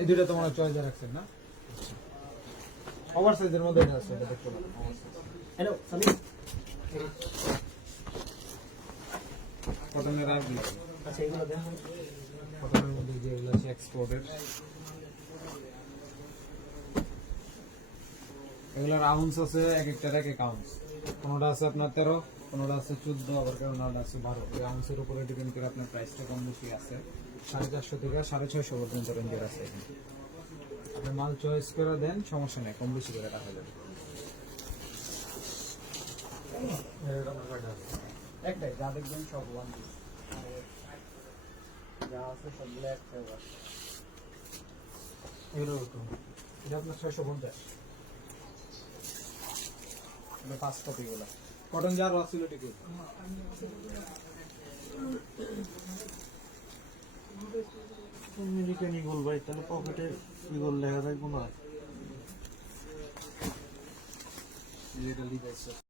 এই দুটো তোমার চয়েসে রাখছেন না? ওভার সাইজের মধ্যে এটা আছে, এটা দেখতে পারো। হ্যালো সামির, কটনের আর কি? আচ্ছা এগুলো দেন। কটনের মধ্যে যেগুলো আছে এক্সপোর্টের, এগুলোর আউন্স আছে এক একটার এক এক আউন্স। কোনোটা আছে আপনার 13, কোনোটা আছে 14, আবার কোনোটা আছে 12। এই আউন্সের উপরে ডিপেন্ড করে আপনার প্রাইসটা কম বেশি আছে। 450 থেকে 650 পর্যন্ত রেঞ্জের আছে এখানে। আপনি মাল চয়েস করে দেন, সমস্যা নেই, কম বেশি করে রাখা যাবে। একটাই যা দেখবেন সব ওয়ান পিস, যা আছে সবগুলো একটাই। এগুলো এটা আপনার 650, এটা 5 কপি গুলো কটন যার ছিল টিকে। আমেরিকান ইগল ভাই, তাহলে পকেটে ইগল লেখা থাকবো না? এটা লিভাইস